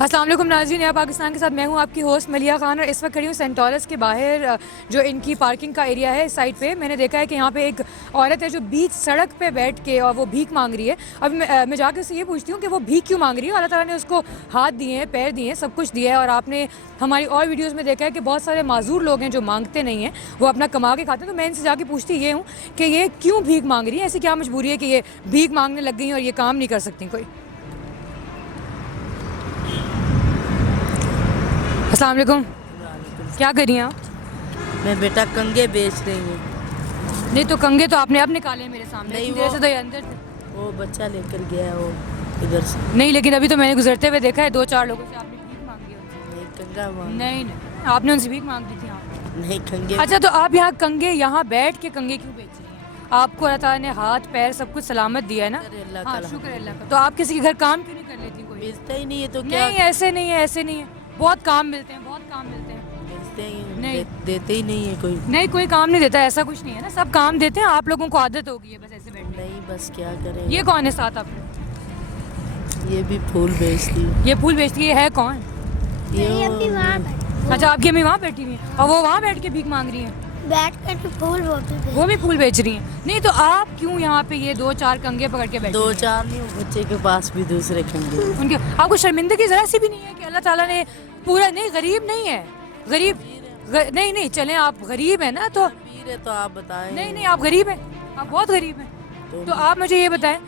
السلام علیکم ناظرین، نیا پاکستان کے ساتھ میں ہوں آپ کی ہوسٹ ملیہ خان، اور اس وقت کھڑی ہوں سینٹ ٹالس کے باہر جو ان کی پارکنگ کا ایریا ہے اس سائڈ پہ. میں نے دیکھا ہے کہ یہاں پہ ایک عورت ہے جو بیچ سڑک پہ بیٹھ کے اور وہ بھیک مانگ رہی ہے. اب میں جا کے اس سے یہ پوچھتی ہوں کہ وہ بھیک کیوں مانگ رہی ہے. اللہ تعالیٰ نے اس کو ہاتھ دیے ہیں، پیر دیے ہیں، سب کچھ دیا ہے، اور آپ نے ہماری اور ویڈیوز میں دیکھا ہے کہ بہت سارے معذور لوگ ہیں جو مانگتے نہیں ہیں، وہ اپنا کما کے کھاتے ہیں. تو میں ان سے جا کے پوچھتی یہ ہوں کہ یہ کیوں بھیک مانگ رہی ہیں، ایسی کیا مجبوری ہے کہ یہ بھیک مانگنے لگ گئی ہیں اور یہ کام نہیں کر سکتی کوئی. السلام علیکم، کیا کر رہی ہیں آپ؟ میں بیٹا کنگے بیچ رہی ہوں. نہیں تو کنگے تو آپ نے اب نکالے ہیں میرے سامنے. نہیں، دیر سے تو یہ اندر تھے. وہ بچہ لے کر گیا وہ ادھر سے. نہیں لیکن ابھی تو میں نے گزرتے ہوئے دیکھا ہے 2-4 لوگوں سے آپ نے بھیک مانگی ہے ان سے. نہیں کنگا مانگ. نہیں آپ نے ان سے بھیک مانگ دی تھی آپ. نہیں کنگے. اچھا تو آپ یہاں کنگے یہاں بیٹھ کے کنگے کیوں بیچ رہی ہیں؟ آپ کو اللہ تعالیٰ نے ہاتھ پیر سب کچھ سلامت دیا ہے نا. ہاں شکر اللہ کا. تو آپ کسی کے گھر کام کیوں نہیں کر لیتی کوئی؟ ملتا ہی نہیں ہے تو کیا. نہیں ایسے نہیں ہے، ایسے نہیں ہے، بہت کام ملتے ہیں، بہت کام ملتے ہیں. ملتے ہی نہیں دیتے ہی نہیں ہے کوئی. نہیں کوئی کام نہیں دیتا، ایسا کچھ نہیں ہے نا، سب کام دیتے ہیں. آپ لوگوں کو عادت ہوگی ہے بس ایسے بیٹھنے. نہیں بس کیا کریں. یہ کون ہے ساتھ آپ کے؟ یہ بھی پھول بیچتی ہے. یہ پھول بیچتی ہے کون؟ اچھا آپ کی امی وہاں بیٹھی ہوئی ہیں اور وہ وہاں بیٹھ کے بھیک مانگ رہی ہیں. بیٹھ کر پھول وہ بھی پھول بیچ رہی ہیں. نہیں تو آپ کیوں یہاں پہ یہ 2-4 کنگے پکڑ کے بیٹھے؟ 2-4 نہیں، بچے کے پاس بھی دوسرے کنگے. ان کے آپ کو شرمندگی ذرا سی بھی نہیں ہے کہ اللہ تعالیٰ نے پورا. نہیں غریب نہیں ہے، غریب نہیں چلیں آپ غریب ہیں نا تو. تو آپ بتائیں. نہیں آپ غریب ہیں، آپ بہت غریب ہیں. تو آپ مجھے یہ بتائیں.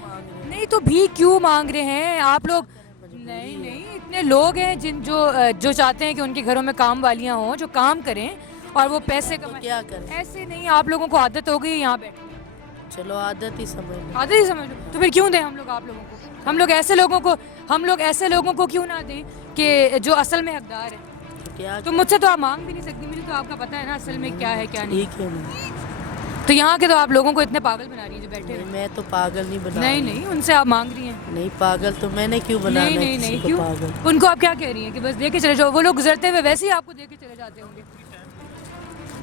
نہیں تو بھیک کیوں مانگ رہے ہیں آپ لوگ؟ نہیں اتنے لوگ ہیں جو چاہتے ہیں کہ ان کے گھروں میں کام والیاں ہوں جو کام کریں اور وہ پیسے کمائیں. کیا کریں. ایسے نہیں، آپ لوگوں کو عادت ہو گئی یہاں بیٹھنے. چلو عادت ہی سمجھ لو. عادت ہی سمجھ لو تو پھر کیوں دیں ہم لوگ آپ لوگوں کو؟ ہم لوگ ایسے لوگوں کو کیوں نہ دیں کہ جو اصل میں حقدار ہے. تو مجھ سے تو آپ مانگ بھی نہیں سکتی، مجھے تو آپ کا پتہ ہے نا اصل میں کیا ہے کیا نہیں. ٹھیک ہے. تو یہاں کے تو آپ لوگوں کو اتنے پاگل بنا رہی ہیں جو بیٹھے ہیں. میں تو پاگل نہیں بنا. نہیں ان سے آپ مانگ رہی ہیں. نہیں پاگل تو میں نے کیوں بنانا ہے کسی کو کیوں؟ پاگل. ان کو آپ کیا کہہ رہی ہیں کہ بس دے کے چلے جاؤ؟ وہ لوگ گزرتے ہوئے ویسے ہی آپ کو دے کے چلے جاتے ہوں گے.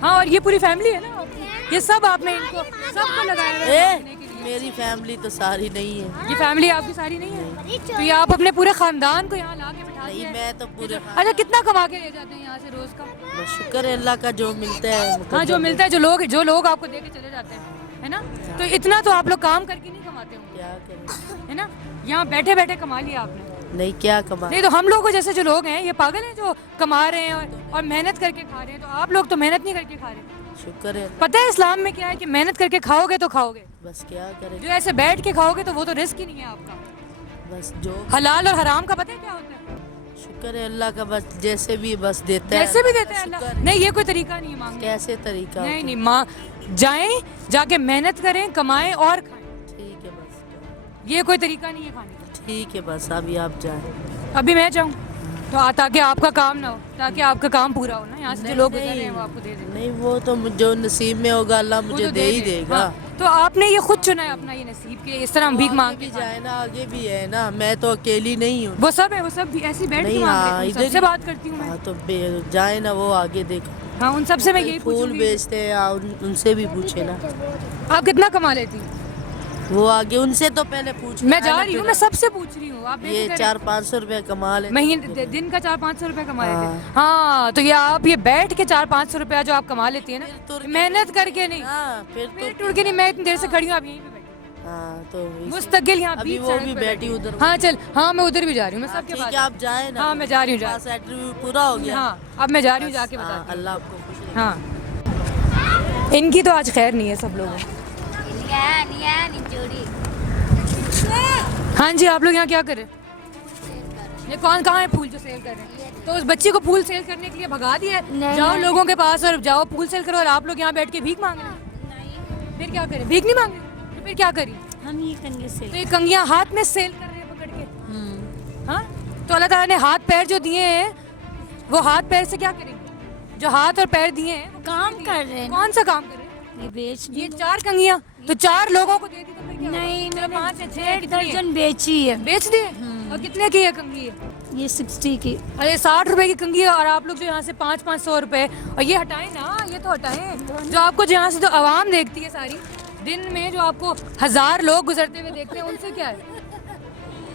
ہاں اور یہ پوری فیملی ہے نا، یہ سب آپ نے ان کو سب کو لگایا ہے. میری فیملی تو ساری نہیں ہے. یہ فیملی آپ کی ساری نہیں ہے تو یہ آپ اپنے پورے خاندان کو یہاں لا کے بٹھا نہیں میں تو پورے. اچھا کتنا کما کے لے جاتے ہیں یہاں سے روز کا؟ شکر ہے اللہ کا جو ملتا ہے. ہاں جو ملتا ہے، جو لوگ آپ کو دے کے چلے جاتے ہیں ہے نا. تو اتنا تو آپ لوگ کام کر کے نہیں کماتے ہوں کیا کریں ہے نا. یہاں بیٹھے بیٹھے کما لیا آپ نے. نہیں کیا کما. نہیں تو ہم لوگوں جیسے جو لوگ ہیں یہ پاگل ہیں جو کما رہے ہیں اور محنت کر کے کھا رہے ہیں. تو آپ لوگ تو محنت نہیں کر کے کھا رہے. شکر ہے. پتہ ہے اسلام میں کیا ہے کہ محنت کر کے کھاؤ گے تو کھاؤ گے. بس کیا کریں. جو ایسے بیٹھ کے کھاؤ گے تو وہ تو رزق ہی نہیں ہے آپ کا. بس جو حلال اور حرام کا پتہ ہے کیا ہوتا ہے؟ شکر ہے اللہ کا، بس جیسے بھی بس دیتا ہے. جیسے بھی دیتا ہے اللہ. نہیں یہ کوئی طریقہ نہیں ہے مانگنے. کیسے طریقہ؟ نہیں جائیں جا کے محنت کریں، کمائیں اور کھائیں. ٹھیک ہے بس. یہ کوئی طریقہ نہیں ہے کھانے کا. ٹھیک ہے بس ابھی آپ جائیں. ابھی میں جاؤں تو تاکہ آپ کا کام نہ ہو، تاکہ آپ کا کام پورا ہو نا. یہاں سے جو لوگ گزر رہے ہیں وہ آپ کو دے دیں. نہیں وہ تو جو نصیب میں ہوگا اللہ مجھے دے ہی دے گا. تو آپ نے یہ خود چنا ہے اپنا یہ نصیب کہ اس طرح ہم بھیک مانگ بھی جائے نا، آگے بھی ہے نا. میں تو اکیلی نہیں ہوں. وہ سب بھی ایسی بیٹھ کے مانگ رہے ہیں. سب سے بات کرتی ہوں میں. ہاں تو جائے نا وہ آگے دیکھو. ہاں ان سب سے میں یہی پوچھوں گی. پھول بیچتے ہیں ان سے بھی پوچھے نا. آپ کتنا کما لیتی ہیں؟ وہ آگے ان سے تو پہلے پوچھ. میں جا رہی ہوں، میں سب سے پوچھ رہی ہوں. آپ یہ 400-500 روپے کما لے مہینے دن کا 400-500 روپے کما لیتے ہیں. ہاں تو یہ آپ یہ بیٹھ کے 400-500 روپیہ جو آپ کما لیتی ہیں نا، محنت کر کے نہیں. ہاں پھر تو ٹوٹ کے نہیں. میں اتنی دیر سے کھڑی ہوں، آپ یہیں پہ بیٹھی. ہاں تو مستقل یہاں ابھی وہ بھی بیٹھی ادھر. ہاں چل ہاں میں ادھر بھی جا رہی ہوں. میں سب کے ٹھیک پاس. ہے آپ جائیں نا. ہاں میں جا رہی ہوں. انٹرویو پورا ہو گیا. ہاں اب میں جا رہی ہوں، جا کے بتا دوں. اللہ آپ کو خوش رکھے. ہاں ان کی تو آج خیر نہیں ہے سب لوگوں. ہاں جی آپ لوگ یہاں کیا کر رہے ہیں؟ یہ کہاں ہے پھول جو سیل کر رہے ہیں؟ تو اس بچی کو پھول سیل کرنے کے لیے بھگا دیا ہے. جاؤ لوگوں کے پاس اور جاؤ پھول سیل کرو، اور آپ لوگ یہاں بیٹھ کے بھیک مانگ رہے ہیں. پھر کیا کریں؟ بھیک نہیں مانگے تو پھر کیا کریں؟ ہم یہ کنگے سے. تو یہ کنگیاں ہاتھ میں سیل کر رہے ہیں پکڑ کے. ہاں تو اللہ تعالیٰ نے ہاتھ پیر جو دیے ہیں وہ ہاتھ پیر سے کیا کریں گے؟ جو ہاتھ اور پیر دیے ہیں کام کر رہے ہیں. کون سا کام کر رہے ہیں؟ یہ بیچ. یہ 4 کنگیاں تو 4 لوگوں کو دے دی تو پھر کیا؟ نہیں 5 یا 6 درجن بیچی ہے. بیچ دیے. اور کتنے کی ہے کنگھی؟ یہ 60 کی. ارے 60 روپے کی کنگھی ہے. اور آپ لوگ جو یہاں سے 500-500 روپے. اور یہ ہٹائیں نا، یہ تو ہٹائیں. جو آپ کو یہاں سے جو عوام دیکھتی ہے ساری دن میں، جو آپ کو 1000 لوگ گزرتے ہوئے دیکھتے ہیں، ان سے کیا ہے؟